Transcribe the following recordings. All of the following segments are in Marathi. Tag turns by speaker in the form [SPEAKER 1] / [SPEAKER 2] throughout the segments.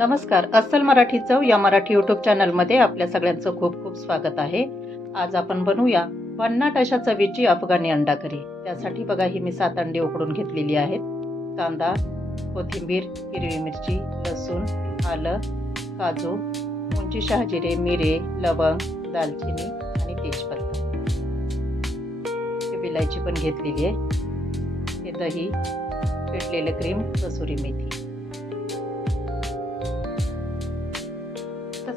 [SPEAKER 1] नमस्कार. अस्सल मराठी चव या मराठी यूट्यूब चॅनलमध्ये आपल्या सगळ्यांचं खूप खूप स्वागत आहे. आज आपण बनवूया भन्नाट अशा चवीची अफगाणी अंडा करी त्यासाठी बघा ही मी सात अंडी उकडून घेतलेली आहेत. कांदा कोथिंबीर हिरवी मिरची लसूण आलं काजू उंची शहाजिरे मिरे लवंग दालचिनी आणि तेजपत्ता. विलायची पण घेतलेली आहे. हे दही पिठलेलं क्रीम कसुरी मेथी.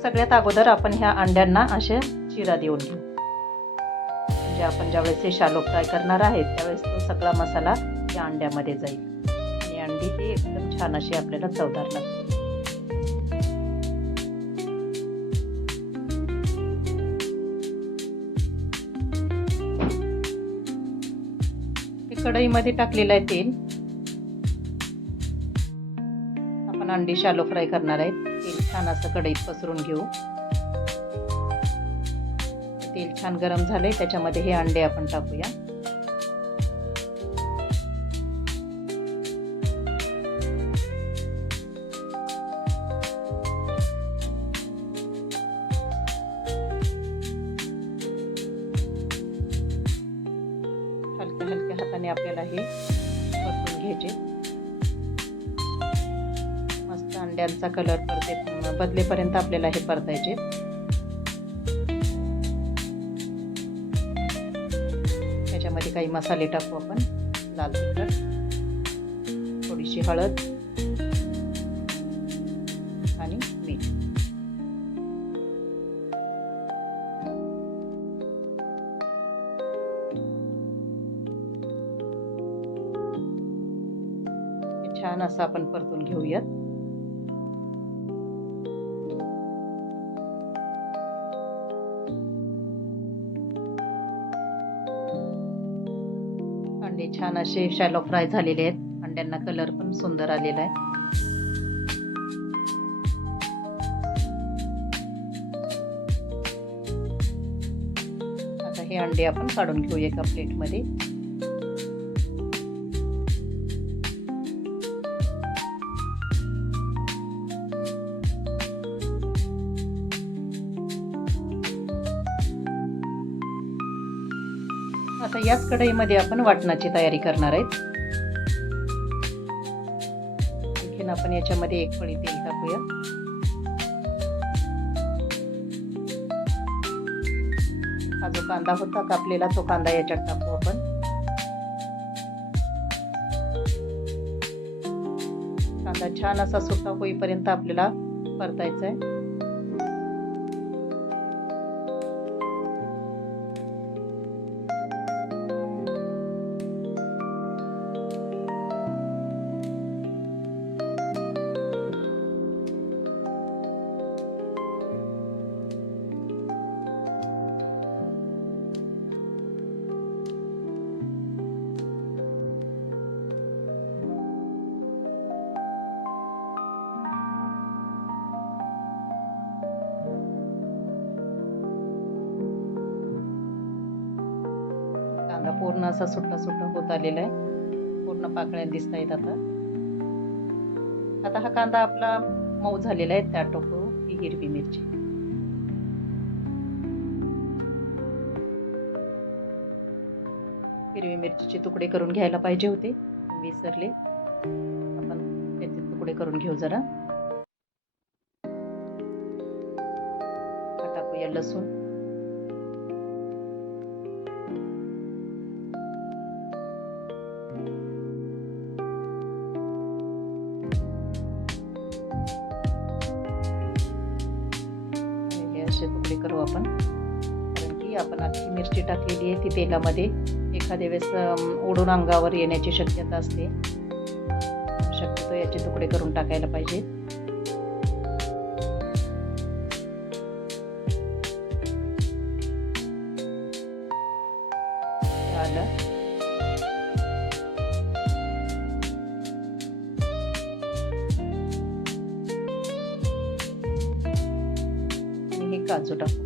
[SPEAKER 1] सगळ्यात अगोदर आपण ह्या अंड्यांना असे चिरा देऊन घेऊ. म्हणजे आपण ज्यावेळेस हे शालो फ्राय करणार आहेत त्यावेळेस तो सगळा मसाला या अंड्यामध्ये जाईल. आणि अंडी ही एकदम छान अशी आपल्याला चवदार लागते. कढईमध्ये टाकलेलं आहे तेल. आपण अंडी शालो फ्राय करणार आहेत. तेल छान असं कढईत पसरून घेऊ. तेल छान गरम झालंय त्याच्यामध्ये हे अंडे आपण टाकूया. हलक्या हलक्या हाताने आपल्याला हे परतून घ्यायचे. अंड्यांचा कलर परते बदलेपर्यंत आपल्याला हे परतायचे. त्याच्यामध्ये काही मसाले टाकू आपण. लाल तिखट थोडीशी हळद आणि मीठ. छान असं आपण परतून घेऊयात. छान असे शॅलो फ्राय झालेले आहेत. अंड्यांना कलर पण सुंदर आलेला आहे. आता हे अंडे आपण काढून घेऊ एका प्लेटमध्ये आता याच कढईमध्ये आपण वाटणाची तयारी करणार आहेत. आणखीन आपण याच्यामध्ये एक पळी तेल टाकूया. हा जो कांदा होता कापलेला तो कांदा याच्यात टाकू आपण. कांदा छान असा सुका होईपर्यंत आपल्याला परतायचा आहे आता पूर्ण असा सुट्टा सुट्टा होत आलेला आहे. पूर्ण पाकळ्या दिसत आहेत आता. आता हा कांदा आपला मऊ झालेला आहे त्या टोको ही हिरवी मिरची. हिरवी मिरचीचे तुकडे करून घ्यायला पाहिजे होते. विसरले. आपण त्याचे तुकडे करून घेऊ जरा. टाकूया लसूण. असे तुकडे करू आपण? कारण की आपण आधी मिरची टाकलेली आहे ती तेलामध्ये. एखाद्या वेळेस उडून अंगावर येण्याची शक्यता असते. शक्यतो याचे तुकडे करून टाकायला पाहिजे. झालं. काजू टाकू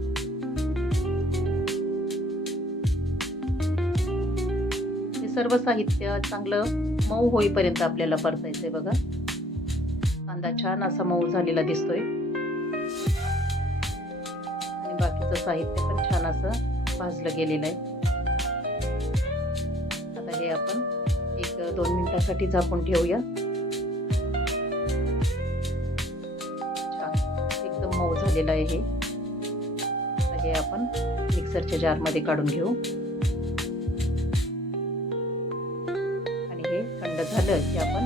[SPEAKER 1] हे सर्व साहित्य चांगलं मऊ होईपर्यंत आपल्याला परतायचंय बघा. कांदा छान असा मऊ झालेला दिसतोय. आणि बाकीचं साहित्य पण छान असं भाजलं गेलेलं आहे आता हे आपण एक दोन मिनिटासाठी झाकून ठेवूया. छान. एकदम मऊ झालेलं आहे हे. हे आपण मिक्सरच्या जारमध्ये काढून घेऊ. आणि हे थंड झालं की आपण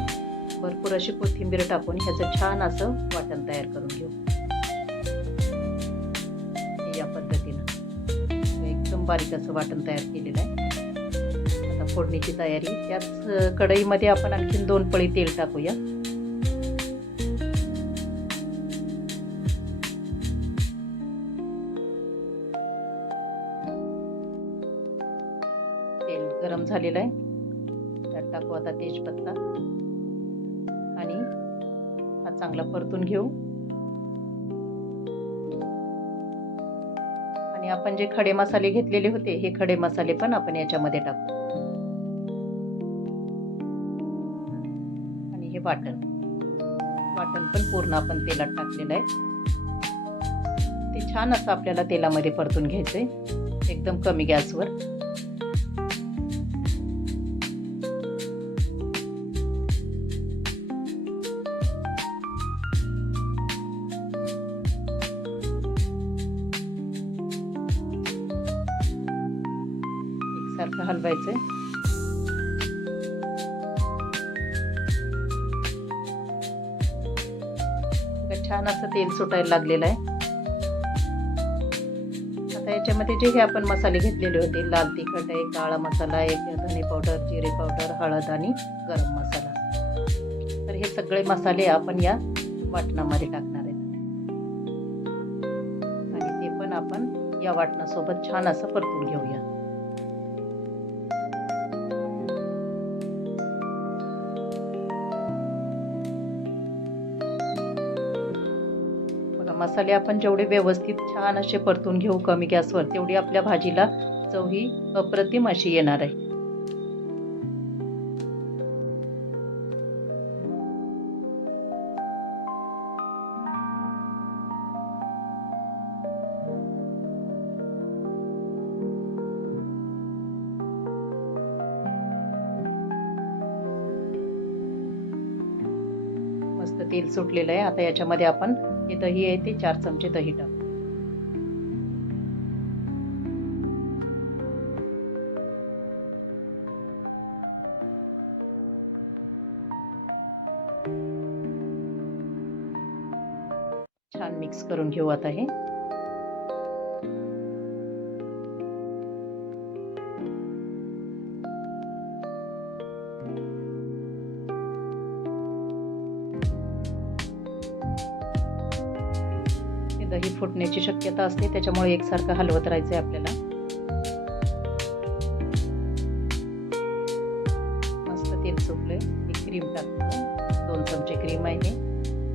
[SPEAKER 1] भरपूर अशी कोथिंबीर टाकून ह्याचं छान असं वाटण तयार करून घेऊ. या पद्धतीनं. एकदम बारीक असं वाटण तयार केलेलं आहे. आता फोडणीची तयारी. त्याच कढईमध्ये आपण आणखीन दोन पळी तेल टाकूया. झालेला आहे. त्यात टाकू आता तेजपत्ता. आणि हा चांगला परतून घेऊ. आणि आपण जे खडे मसाले घेतलेले होते हे खडे मसाले पण आपण याच्यामध्ये टाकू. आणि हे वाटण. वाटण पण पूर्ण आपण तेलात टाकलेलं आहे. ते छान असं आपल्याला तेलामध्ये परतून घ्यायचंय. एकदम कमी गॅसवर. असं हलवायचं आहे छान असं तेल सुटायला लागलेलं आहे. आता याच्यामध्ये जे हे आपण मसाले घेतलेले होते लाल तिखट आहे काळा मसाला आहे धने पावडर जिरे पावडर हळद आणि गरम मसाला. तर हे सगळे मसाले आपण या वाटणामध्ये टाकणार आहेत. आणि ते पण आपण या वाटणासोबत छान असं परतून घेऊया. मसाले आपण जेवढे व्यवस्थित छान असे परतून घेऊ कमी गॅसवर तेवढी आपल्या भाजीला चव ही अप्रतिम अशी येणार आहे. मस्त तेल सुटलेलं आहे. आता याच्यामध्ये आपण हे दही आहे ते चार चमचे दही टाकू. छान मिक्स करून घेऊ आता हे. दही फुटण्याची शक्यता असते त्याच्यामुळे एकसारखं हलवत राहायचंय आपल्याला. मस्त तेल सुटलंय हे क्रीम टाकतो. दोन चमचे क्रीम आहे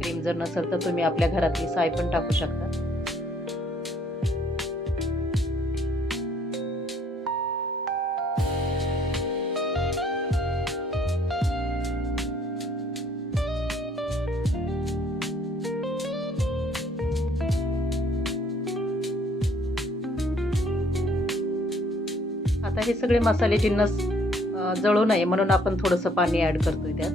[SPEAKER 1] क्रीम जर नसेल तर तुम्ही आपल्या घरातली साय पण टाकू शकता. आता हे सगळे मसाले जिन्नस अं, जळू नये म्हणून आपण थोडंसं पाणी ऍड करतोय त्यात.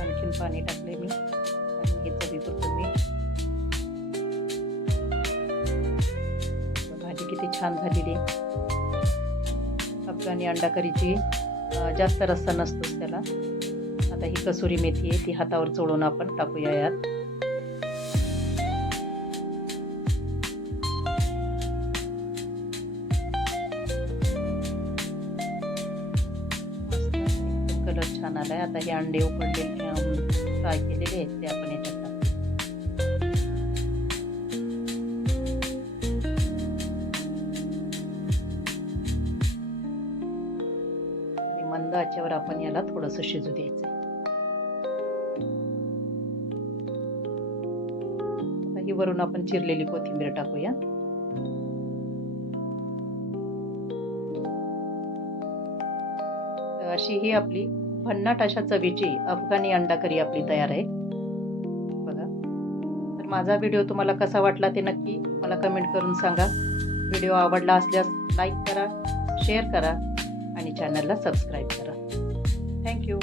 [SPEAKER 1] आणखीन पाणी टाकले मी. आणि हे चवीपुरतं मीठ भाजी किती छान झालेली. आहे अफगाणी अंडा करीची जास्त रस्सा नसतोच त्याला. आता ही कसुरी मेथी आहे ती हातावर चोळून आपण टाकूया यात. कलर छान आलाय. आता हे अंडे उकडलेले फ्राय केलेले आहेत ते आपण याच्यात टाकू. मंद आचेवर आपण याला थोडंसं शिजू द्यायचं वरून आपण चिरलेली कोथिंबीर टाकूया. अशी ही आपली भन्नाट अशा चवीची अफगाणी अंडा करी आपली तयार आहे. बघा. तर माझा व्हिडिओ तुम्हाला कसा वाटला ते नक्की मला कमेंट करून सांगा. व्हिडिओ आवडला असल्यास लाईक करा शेअर करा आणि चॅनलला सबस्क्राईब करा. थँक्यू